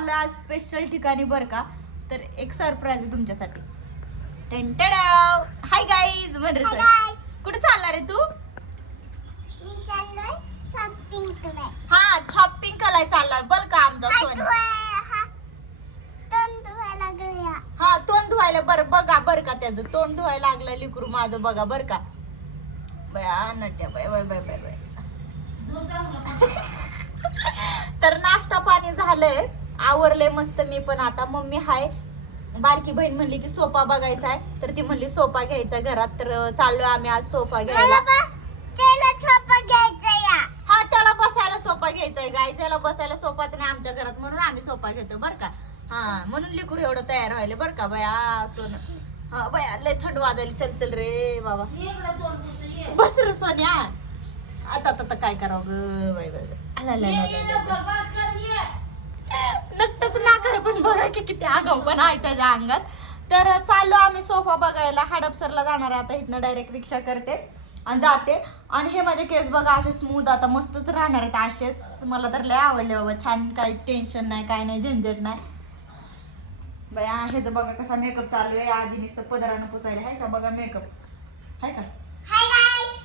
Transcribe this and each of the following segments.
चाललोय आज स्पेशल ठिकाणी बरं का? तर एक सरप्राईज आहे तुमच्यासाठी. टंटडाव हाय गाईज म्हणजे. कुठे चालला रे तू. हा शॉपिंग करायला चाललाय. बरं का आमचा सोन हा-. हा तोंड धुवायला. बरं बघा बरं का त्याचं. तोंड धुवायला लागलं लिकरू माझं. बघा बरं का. बया नट्या. Bye bye bye bye bye तर नाश्ता पाणी झालंय. आवरले मस्त मी पण आता. मम्मी हाय. बारकी बहीण म्हणली की सोफा बघायचा आहे. तर ती म्हणली सोफा घ्यायचा घरात. तर चाललोय आम्ही आज सोफा घ्यायला. त्याला सोपं घ्यायचं या. हा त्याला बसायला सोफा घ्यायचाय गाय त्याला बसायला सोफाच नाही आमच्या घरात म्हणून आम्ही सोफा घेतो बर का? हा म्हणून लिकूर एवढं तयार व्हायला बर का? बया सोन. हा बया लय थंड वाजायला चल चल रे बाबा. बस रे सोन्या. आता आता काय करावं ग? बाय बाय आला. नक्कीच नाक आहे पण बघा की किती आगाऊ पण आहे त्याच्या अंगात. तर चाललो आम्ही सोफा बघायला. हडपसरला जाणार आहे आता. इथनं डायरेक्ट रिक्षा करते आणि जाते. आणि हे माझे केस बघा असे स्मूथ आता मस्तच राहणार आहेत. असेच मला तर लय आवडले बाबा. छान काही टेन्शन नाही काय नाही झंझट नाही. बया हे तर बघा कसा मेकअप चालू आहे. आजी नुसतं पदरानं पुसायला. आहे का? बघा मेकअप आहे का.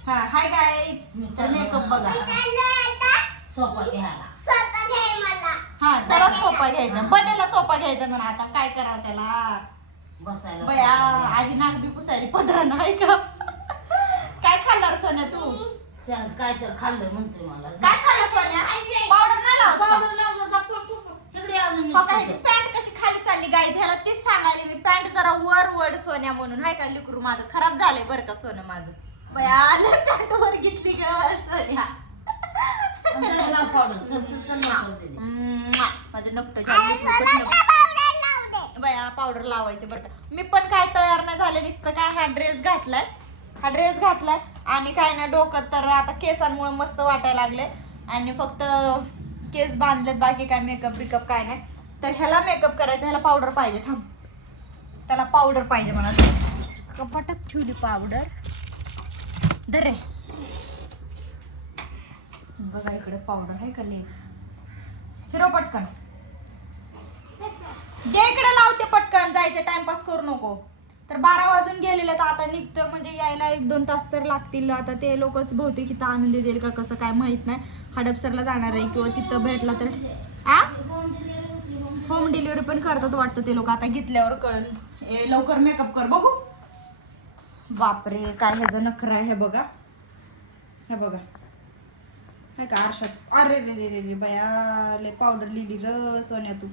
हा हाय गाय तर मेकअप बघा. सोपा घ्यायला. हा त्याला सोपा घ्यायचा. बड्डेला सोपा घ्यायचा म्हणा आता. काय करावं त्याला? बसायला बया. आजी नाक बी पुसायली पदरानं आहे का? काय खाल्लं सोन्या तू? काय तर खाल्लं म्हणते मला. काय खाल्लं सोन्या? पावडर नाही लावत का? पावडर लावलं का पळ, पळ, पळ. तिकडे अजून हो का एक ह्याची पॅन्ट कशी खाली चालली गाई ह्याला तीच सांगायली मी. पॅन्ट जरा वर वड सोन्या म्हणून. हाय का लिकरू माझं? खराब झालंय बरं का सोनं माझं? बया पॅन्ट वर घेतली ग सोन्या. माझं नकट. बया पावडर लावायचे बरं मी पण काय तयार नाही झाले नुसतं काय हा ड्रेस घातलाय. हा ड्रेस घातलाय. आणि काय नाही डोकं तर आता केसांमुळे मस्त वाटायला लागले आणि फक्त केस बांधलेत बाकी काय मेकअप बिकअप काय नाही. तर ह्याला मेकअप करायचा ह्याला पावडर पाहिजे थांब. त्याला पावडर पाहिजे मला कपाटात ठेवली पावडर धर रे. बघा इकडे पावडर आहे का लेन्स फिरो पटकन. दे इकडे लावते पटकन जायचं टाइमपास करू नको. तर बारा वाजून गेलेले तर आता निघतोय म्हणजे यायला एक दोन तास तर लागतील. आता ते लोकच बहुतेक इथं आणून देतील का कसं काय माहीत नाही. हडपसरला जाणार आहे किंवा तिथं भेटला तर आ? होम डिलिव्हरी पण करतात वाटतं ते लोक. आता घेतल्यावर कळण ए लवकर मेकअप कर बघू. बापरे काय ह्याचं नखरं आहे हे बघा. हे बघा. नाही का आरशात? अरे रे रे रे रे बया लय पावडर लिहिली र सोन्या तू.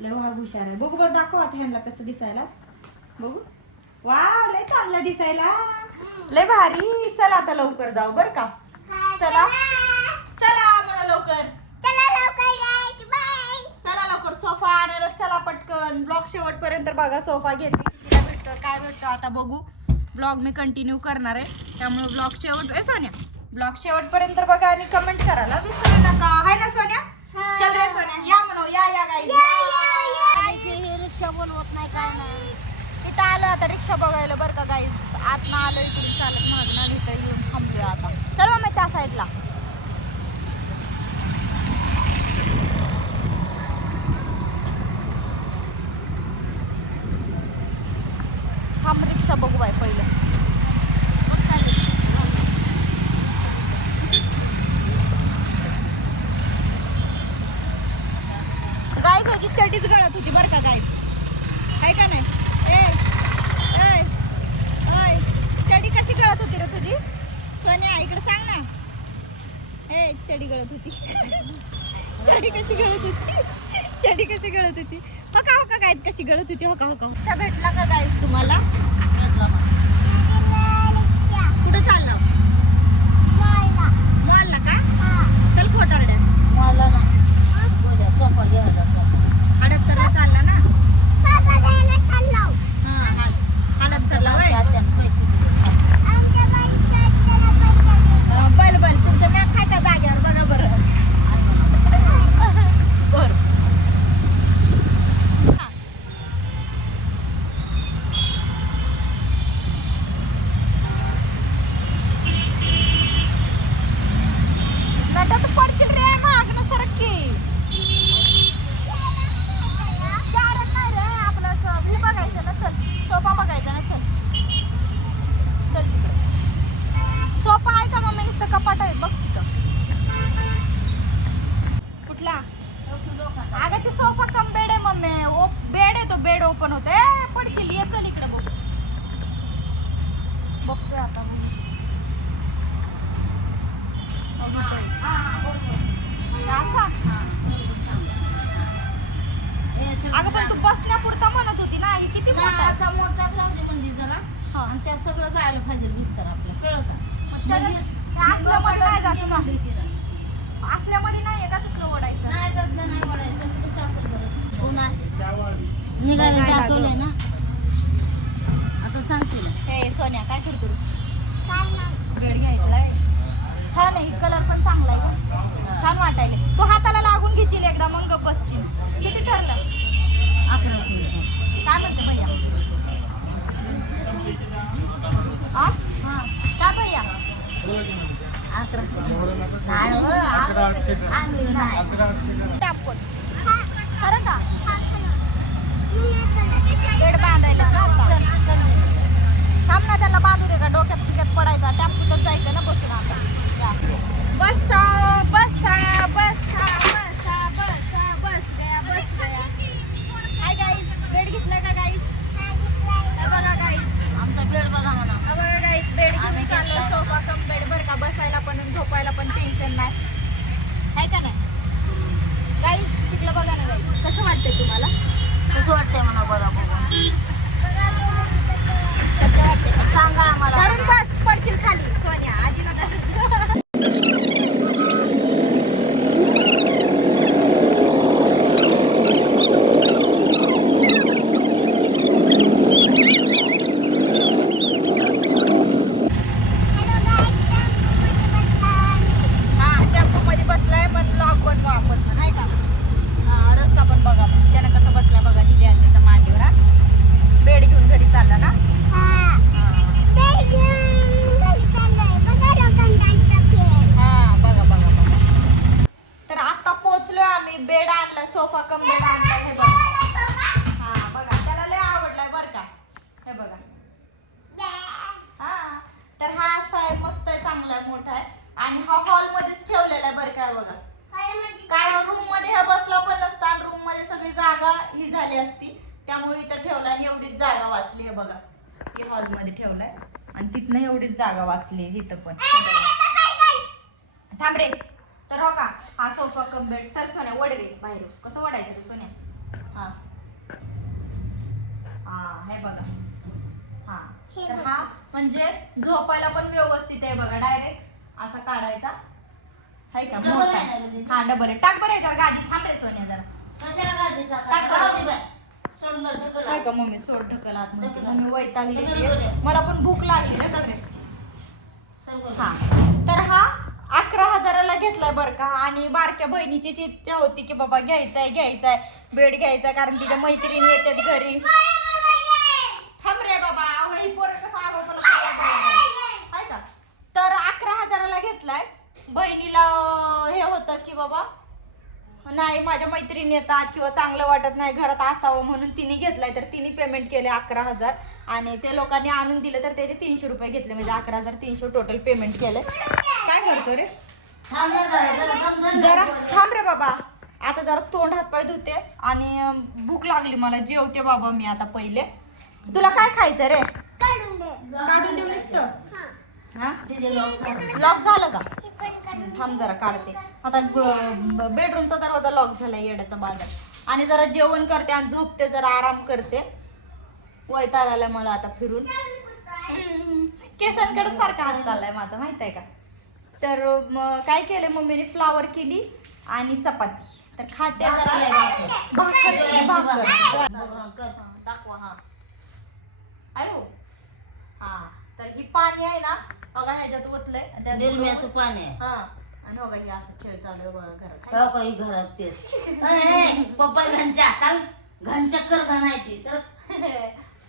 लय वाघ हुशार आहे. बघू बरं दाखव आता ह्यांना कसं दिसायला. बघू. वा लय चांगला दिसायला. लय भारी. चला आता लवकर जाऊ बर का. चला. चला. म्हणा लवकर. चला लवकर. चला सोफा आणायला चला पटकन. ब्लॉग शेवटपर्यंत बघा सोफा घेतली कितीला भेटतो काय भेटतो आता बघू. ब्लॉग मी कंटिन्यू करणार आहे. त्यामुळे ब्लॉग शेवट ए सोन्या. ब्लॉग शेवटपर्यंत बघा आणि कमेंट करायला विसरू नका. हाय ना सोन्या. चल रे सोन्या या म्हणू या या गाई या, या, या. हे रिक्षा बनवत नाही काय नाही. इथं आलं आता रिक्षा बघायला बरं का गाईज आत ना आलो इकडून चालत मागणं आणि इथं येऊन थांबूया आता. चल मग त्या साईडला थांब रिक्षा बघू बाय पहिलं. चटीच गळत होती बरं का गाय आहे का नाही? ए चडी कशी गळत होती रे तुझी? सोन्या इकडे सांग ना. ए चडी गळत होती. चडी कशी गळत होती? चडी कशी गळत होती? हो का हो का गाय कशी गळत होती? हो का हो का भेटला का गाय तुम्हाला. कुठं चालला मला. मॉलला का हा. चल खोटारड्या मला ना गोळ्या सोपा घ्यायला सोपा. हडपसरला चालला ना सोपं घ्यायला चाललो. हा हडपसरला होय त्याच्यानं पैसे दिले. आमच्या बाईच्या त्याला पैसे दे. अं, बल बल तुमचं नाक खाय का जागेवर बघा बरं आई म्हणा. बर तर लगेच हे असल्यामध्ये नाही जात ये का म्हणली तिला. असल्यामध्ये नाहीये का तसलं ओढायचं नाही तसलं नाही वळायचं तसं कसं असेल बरं पुन्हा ना? आता हे सोन्या काय करतो? बेड घ्यायचा छान आहे कलर पण चांगला आहे? छान वाटायले तू हाताला लागून घेशील एकदा मग बसशील. किती ठरलं? अकरा काय म्हणते भैया? हा हा. काय भैया? अकरा नाही हो, खरं का? बेड बांधायला थांब ना त्याला बांधू दे का? डोक्यात बिक्यात पडायचा टॅम्पूतच जायचं ना बसून आता या. बसा बसा बसा बसा बसा बस गया बस गया काय गाईज बेड घेतलाय का गाईज हे बघा गाईज आमचा बेड बघा म्हणा हा बघा गाईज बेड घेऊन आम्ही चाललो घेतला. सोफा कम बेड बरं का बसायला पण आणि झोपायला पण टेन्शन नाही आहे का नाही गाईज तिकडं बघा ना गाईज कसं वाटतंय तुम्हाला कसं वाटतंय म्हणा बघा बघा कसं वाटतंय सांगा आम्हाला धरून बस पडशील खाली सोन्या आजीला धरून हा टेम्पो मध्ये बसलाय पण ब्लॉक बनवा आपण पण आहे का हा रस्ता पण बघा त्यानं कसं बसलाय बघा तिथे आणि त्याच्या मांडीवर हा. बेड घेऊन घरी चालला ना हा. हा बघा बघा बघा तर आता पोहोचलोय आम्ही बेड आणला सोफा कम बेड आणला हे बघा हा बघा त्याला लय आवडलाय बरं का हे बघा हा तर हा असा आहे मस्त आहे चांगला आहे मोठा आहे आणि हा हॉल मध्येच ठेवलेला आहे बघा. कारण रूममध्ये हा बसला पण नसता आणि रूममध्ये सगळी जागा ही झाली असती. त्यामुळे इथं ठेवला आणि एवढीच जागा वाचली हे बघा. हे हॉलमध्ये ठेवलाय. आणि तिथनं एवढीच जागा वाचली इथं पण. थांब रे. तर हो का? हा सोफा कम बेड सर सोन्या वड रे बाहेर. कसं वडायचं तू सोन्या? हा. हा हे बघा. हा. तर हा म्हणजे झोपायला पण व्यवस्थित आहे बघा. डायरेक्ट असा काढायचा. हाय का मोठा आहे आहे. हा डबल आहे टाक बरं याच्यावर गादी थांब रे सोन्या जरा कशाला गादीचा टाक बरं. राहू दे बाय. सोड ना, ढकल. काय का मम्मी सोड ढकल आतमध्ये ढकल. मम्मी वैतागली ढकल, की. ढकल. मला पण भूक लागली ना सर बोल. हा तर हा अकरा हजाराला घेतलाय बरं का आणि बारक्या बहिणीची जी इच्छा होती की बाबा घ्यायचाय घ्यायचाय बेड घ्यायचा कारण तिच्या मैत्रिणी येतात घरी थांब रे बाबा अगं ही पोरं कसं. हाय का तर अकरा हजाराला घेतलाय बहिणीला हे होतं की बाबा नाही माझ्या मैत्रिणी येतात किंवा चांगलं वाटत नाही घरात असावं म्हणून तिने घेतलाय तर तिने पेमेंट केले अकरा हजार. आणि ते लोकांनी आणून दिलं तर त्याचे तीनशे रुपये घेतले म्हणजे अकरा हजार तीनशे टोटल पेमेंट केले. काय करतो रे? जरा, जरा थांब, जरा. जरा थांब रे बाबा. आता जरा तोंड हातपाय धुते आणि भूक लागली मला जेवते बाबा मी आता पहिले. तुला काय खायचं रे? काढून देऊ नुसतं हा? तिचे लोक थांब. लॉक झालं का? थांब जरा काढते. आता बेडरूमचा दरवाजा लॉक झालाय येड्याचा बाजार आणि जरा जेवण करते आणि झोपते जरा आराम करते. वैताग आलाय मला आता फिरून. केसांकडे सारखा हात चाललाय माझा माहीत आहे का? तर काय केलं मम्मीने फ्लावर केली आणि चपाती. तर खाते हा. हा तर ही पाणी आहे ना बघा ह्याच्यात ओतलंय त्यात निर्म्याचं पाणी आहे. हा. आणि हो का हे असं खेळ चालू आहे बघा घरात. का काही घरात पेस पप्पल घनच्या चाल. घनच्या कर घनायची सर.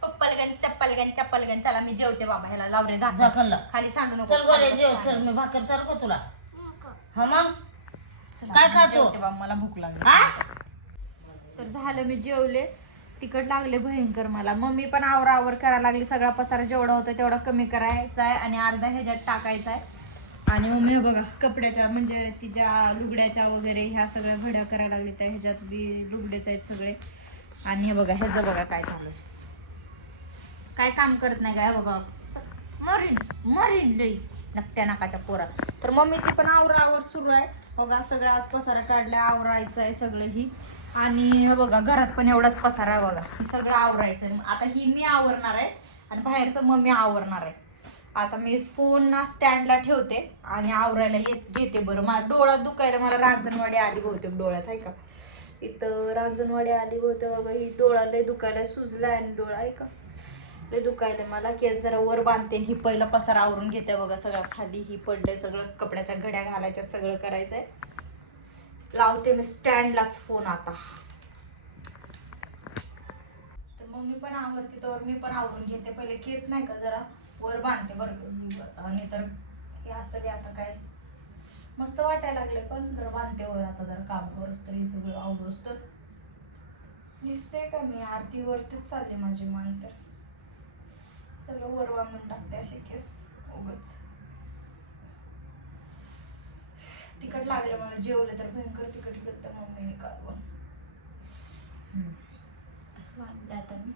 पप्पलगण चप्पलगण चप्पलगण चला मी जेवते बाबा ह्याला लावरे झाकणला. खाली सांडू नको. चल बरे जेव. चल मी भाकर चालको तुला. हा मग? चला, काय मी खातो? जेवते बाबा मला भूक लागली. हा तर झालं मी जेवले. तिकट लागले भयंकर मला. मम्मी पण आवर आवर करायला लागली. सगळा पसारा जेवढा होता तेवढा कमी करायचा आहे आणि अर्धा ह्याच्यात टाकायचा आहे. आणि मम्मी हे बघा कपड्याच्या म्हणजे तिच्या लुगड्याच्या वगैरे ह्या सगळ्या घड्या करायला लागली त्या ह्याच्यात बी लुगडेच आहेत सगळे. आणि हे बघा ह्याचं बघा काय झालं काय काम करत नाही काय बघा. मरीन मरीन लई नकट्या नाकाच्या पोरा तर मम्मीची पण आवर आवर सुरू आहे. बघा सगळं आज पसारा काढला आवरायचं आहे सगळं ही आणि बघा घरात पण एवढाच पसारा आहे बघा. सगळं आवरायचं आता ही मी आवरणार आहे आणि बाहेरचं मम्मी आवरणार आहे. आता मी फोन ना स्टँडला ठेवते आणि आवरायला येत घेते बरं. मला डोळा दुखायला मला रांजणवाडी आली बहुतेक डोळ्यात आहे का? इथं रांजणवाडी आली बहुतेक बघा ही डोळा लय दुखायला सुजला आणि डोळा आहे का? लय दुखायला मला केस जरा वर बांधते आणि ही पहिला पसार आवरून घेते बघा सगळं खाली ही पडलंय सगळं कपड्याच्या घड्या घालायच्या सगळं करायचंय. लावते मी स्टँडलाच फोन आता. तर मम्मी पण आवडते तर मी पण आवरून घेते. पहिले केस नाही का जरा वर बांधते बरं आणि तर हे असं बी आता काय मस्त वाटायला लागले पण जर बांधते वर आता जर काम करूस तरी हे सगळं आवरूस तर. दिसते का मी? आरती वरतीच माझी मान तर. सगळं वर बांधून टाकते असे केस उगच. तिखट लागलं मला जेवलं तर भयंकर तिखट करतं मम्मीने कालवण असं बांधते आता मी.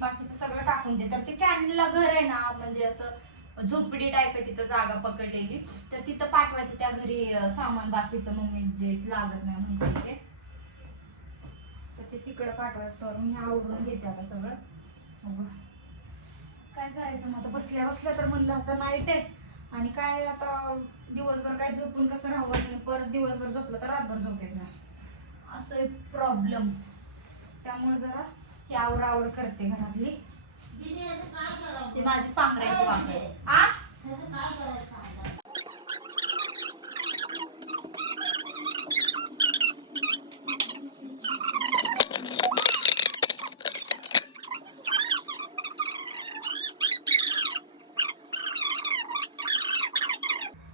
बाकीचं सगळं टाकून दे. तर ते कॅनलला घर आहे ना म्हणजे असं झोपडी टाईप आहे तिथं जागा पकडलेली. तर तिथं पाठवायचं त्या घरी सामान बाकीचं मम्मी जे लागत नाही म्हणते ते तर ते तिकडं पाठवायचं तर मी आवरून घेते आता सगळं. काय करायचं मग आता? बसल्या बसल्या तर म्हणलं आता नाईट आहे. आणि काय आता दिवसभर काय झोपून कसं राहावं? परत दिवसभर झोपलं तर रातभर झोप येत नाही असं प्रॉब्लेम त्यामुळे जरा ही आवर आवर करते घरातली दीदी याचं काय करावं ती माझी पांघरायची वापर आ याचं काय करायचं सांगा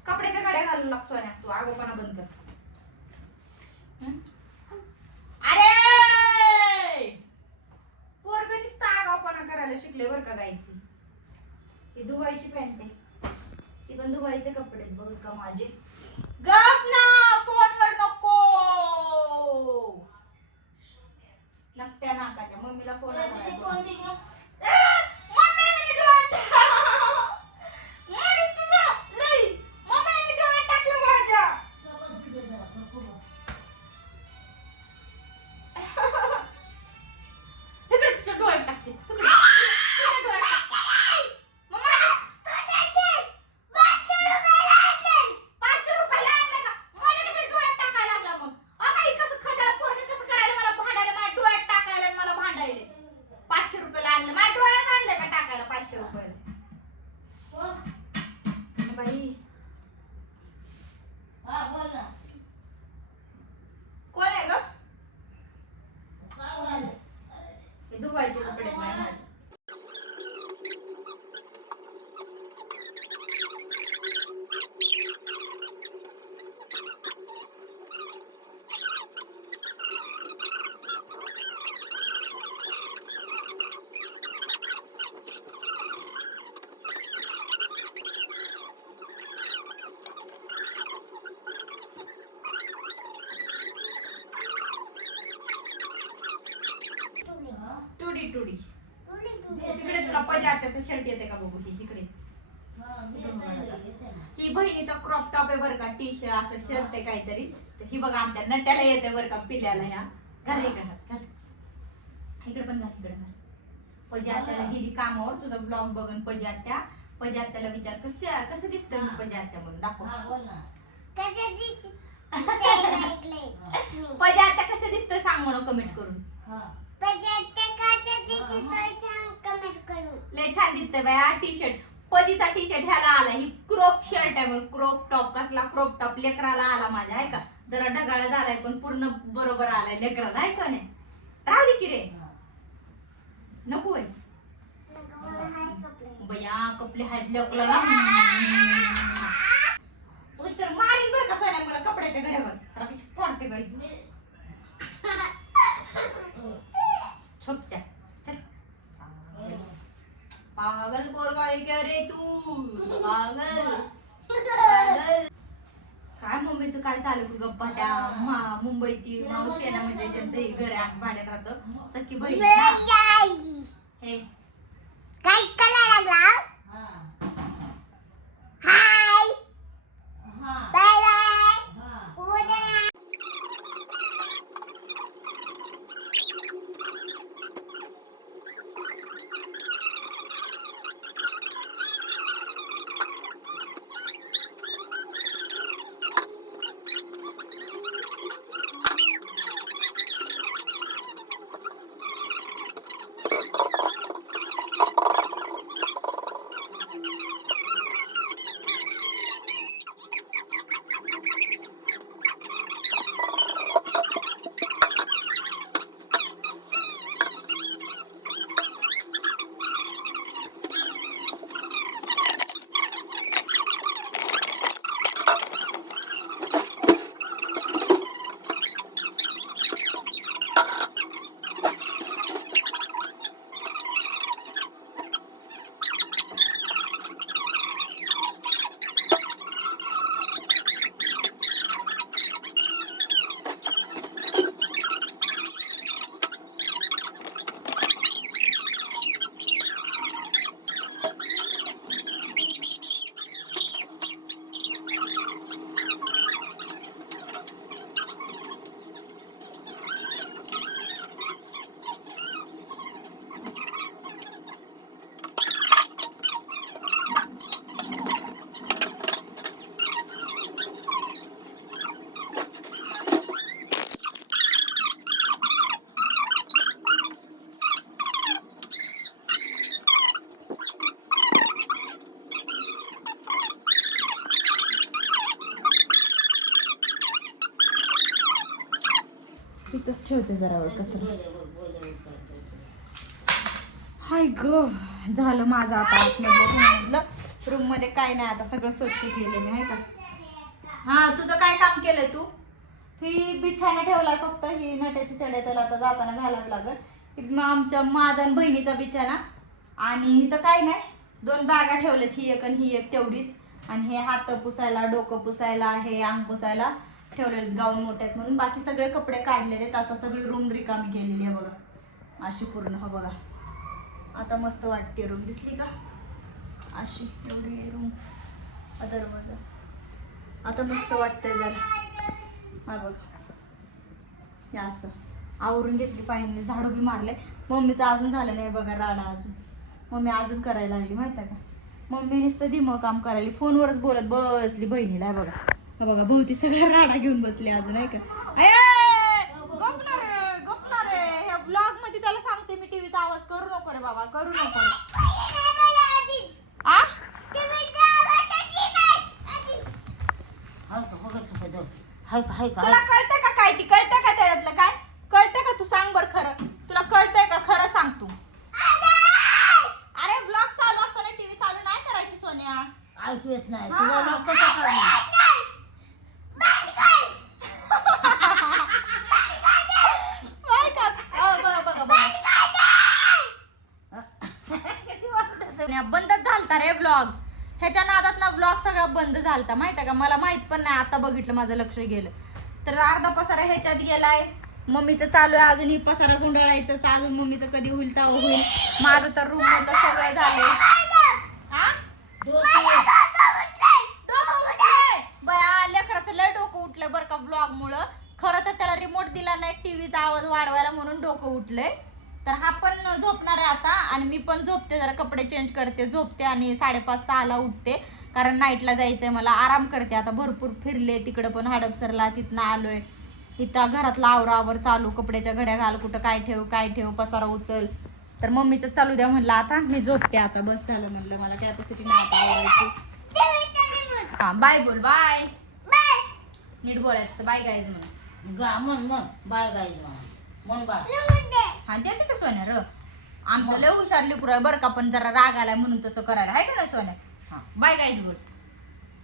कपड्याच्या गाड्या घालून लाग सोन्या तू आगोपणा बंद कर हं? अरे पोरग नुसतं आगावपणा करायला शिकले बरं का गायची ही धुवायची पॅन्ट आहे ती पण धुवायचे कपडे आहेत बघ का माझे गप ना फोनवर नको नकट्या नाकाच्या मम्मीला फोन दीदी कोणती गं? गप्पच तिकडे जरा, गप्प बघ. पाचशे रुपयाला आणलं माझ्या डोळ्यात आणलं का टाकायला पाचशे रुपयाला कोण? बाई हा, बोल ना. कोण आहे ग काय बोलायला? हे धुवायचे कपडे आहेत माझे. तुम्ही, हा? टुडी. तिकडे तुला पजात्याचं शर्ट येते का बघू? ही तिकडे हा. ही बहिणीचा क्रॉप टॉप आहे बरं का टी शर्ट असं शर्ट आहे काहीतरी. तर ही बघा आमच्या नट्याला येते बरं का पिल्याला ह्या. घाल इकडे हात घाल इकडे पण घाल इकडे घाल पजी आत्याला गेली कामावर. तुझा ब्लॉग बघून पजी आत्या. पजी आत्याला विचार कसं कसं दिसतं मी पजी आत्या म्हणून? दाखव. हा. पजी आत्या कसं दिसतोय सांग म्हणून कमेंट करून. हा. लय छान दिसतंय बाया टी शर्ट पदीचा टी शर्ट ह्याला आला ही क्रॉप शर्ट आहे म्हणून क्रॉप टॉप कसला क्रॉप टॉप लेकराला आला माझ्या आहे का? जरा ढगाळा झालाय पण पूर्ण बरोबर आलाय लेकराला आहे सोने? राहू दे की रे. नको आहे बया कपडे आहेत लेकराला. तर मारीन बरं का सोन्या मला कपड्याच्या घड्यावर? पडते मी- छोपच्या. पागल पोरगा आहे क्या रे तू? पागल. पागल. काय मम्मीचं काय चालू गप्पा त्या मा- मुंबईची मावशी आहे ना म्हणजे ज्यांचं हे घर आहे भाड्यात राहतं. सख्खी बहीण आहे ना. ठेवते जरा वेळ कचरा. हाय ग. झालं माझं आता आतमधलं रूममध्ये काय नाही आता सगळं स्वच्छ केलं मी हाय का? हा तुझं काय काम केलंय तू? ही बिछाना ठेवलाय फक्त ही नट्याची चढ्या त्याला आता जाताना घालावं लागल. आमच्या माझा आणि बहिणीचा बिछाना आणि इथं काय नाही दोन बॅगा ठेवल्यात ही एक आणि ही एक तेवढीच. आणि हे हात पुसायला डोकं पुसायला हे अंग पुसायला. ठेवलेले गाऊन मोठ्यात म्हणून. बाकी सगळे कपडे काढलेले आहेत. आता सगळी रूम रिकामी केलेली आहे बघा. अशी पूर्ण हो बघा. आता मस्त वाटते रूम दिसली का? अशी एवढी रूम अदर आता मस्त वाटतंय जरा. हा बघ. हे असं. आवरून घेतली फायनली झाडू बी मारले. मम्मीचं अजून झालं नाही बघा राडा अजून. मम्मी अजून करायला लागली माहिती आहे का? मम्मी नुसतं धीमं काम करायली. फोनवरच बोलत बसली बहिणीला बघा. हा बघा भोवती सगळा राडा घेऊन बसली अजून आहे का? ब्लॉगमध्ये त्याला सांगते मी टीव्हीचा आवाज करू नको रे बाबा करू नको. तुला का काय ती? का त्याच्यातलं काय? का तू सांग बर खरं? तुला कळतंय का खरं सांग तू? अरे ब्लॉग चालू असताना टीव्ही चालू नाही करायची सोन्या. ऐकू येत नाही हा. तुला लोक कसा कळणार काय का अ, बघा बघा बघा सोन्या, बंदच झालता रे ब्लॉग ह्याच्या नादात ना ब्लॉग सगळा बंद झालता माहिती का? मला माहीत पण नाही आता बघितलं माझं लक्ष गेलं. तर अर्धा पसारा ह्याच्यात गेलाय. मम्मीचं चालू आहे अजून ही पसारा गुंडाळायचं चालू. मम्मीचं कधी होईल तेव्हा होईल. माझं तर रूम मधलं सगळं झालंय. हा? डोकं- डोकं बया लेकराचं लय डोकं उठलं बरं का ब्लॉग मुळे खरं तर त्याला रिमोट दिला नाही टीव्हीचा आवाज वाढवायला म्हणून डोकं उठलंय. तर हा पण झोपणार आहे आता. आणि मी पण झोपते जरा कपडे चेंज करते झोपते आणि साडेपाच सहाला उठते. कारण नाईटला जायचंय मला आराम करते. आता भरपूर फिरले तिकडं पण हडपसरला तिथनं आलोय. इथं घरातला आवरावर चालू कपड्याच्या घड्या घाल कुठं काय ठेव काय ठेव पसारा उचल. तर मम्मीचं चालू द्या म्हणलं आता मी झोपते आता बस झालं म्हणलं मला कॅपॅसिटी नाही आता आवरायची. हा बाय बोल बाय नीट बोलायचं बाय गायज म्हणून. गा म्हण म्हण बाय गाय म्हण. बाळ हा देते का सोन्या र? आमचं लय हुशार लिकूर आहे बरं का पण जरा राग आलाय म्हणून तसं करायला. आहे का नाही सोन्या? हा. बाय गाईज बोल.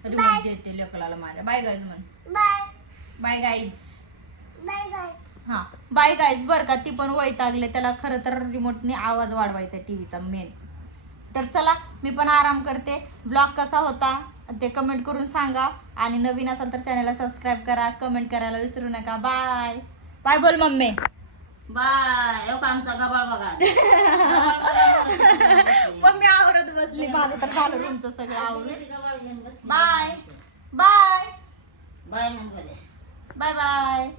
रिमोट देते लेकराला माझ्या. बाय गाईज म्हण. बाय गाईज हा. बाय गाईज बरं का ती पण वैतागले. त्याला खरं तर रिमोटने आवाज वाढवायचा टीव्हीचा मेन तर चला मी पण आराम करते. ब्लॉग कसा होता ते कमेंट करून सांगा. आणि नवीन असाल तर चॅनलला सबस्क्राईब करा. कमेंट करायला विसरू नका. बाय बाय बोल मम्मी. बाय. हो का आमचा गबाळ बघा. मम्मी आवरत बसली. माझं तर झालं रूमचं सगळं आवरून. Bye. Bye. Bye bye bye.